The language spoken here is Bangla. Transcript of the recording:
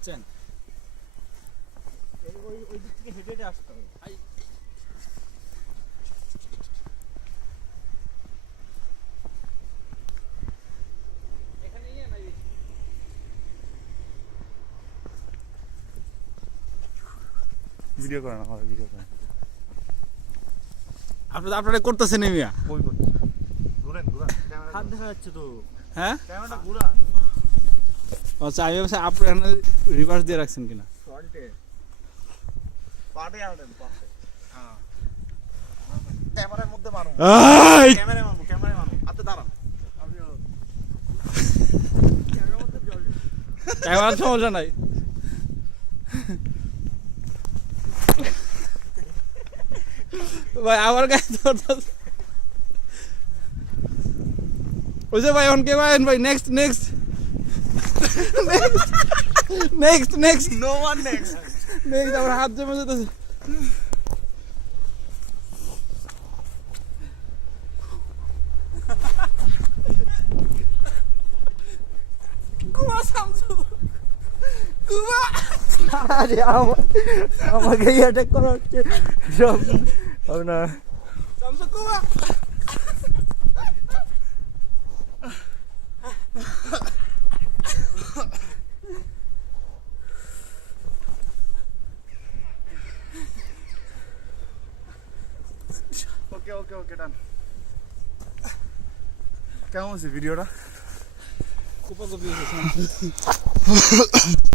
বুঝছেন? ওই দিক থেকে হেঁটে হেঁটে আসতে হবে। ভিডিও করেন, আমার ভিডিও করেন। আপনারা করতেছেন মিয়া? কই কই ঘুরেন ঘুরান, হাত দেখা যাচ্ছে তো। হ্যাঁ ক্যামেরাটা ঘুরান। আচ্ছা, আমি ভাবছি আপনারা রিভার্স দিয়ে রাখছেন কিনা। ফ্রন্টে পাটে আনেন পাশে। হ্যাঁ ক্যামেরার মধ্যে মারুন, ক্যামেরায় মারুন, ক্যামেরায় মারুন। আপনি দাঁড়ান, আপনি ক্যামেরার মধ্যে জল দিন। ক্যামেরার সমস্যা নাই। ভাই আমার কাছে ওই যে ভাই অনকে ভাই ভাই next next next next no one next. Next আমার হাত জমে যেতেছে। কুয়া সামসু কুয়া। আরে আমাকে অ্যাটাক করা হচ্ছে সব হবে না। সামসু কুয়া। ওকে ওকে ওকে ডান। কেমন হচ্ছে ভিডিওটা? কুপা কপি হয়েছে।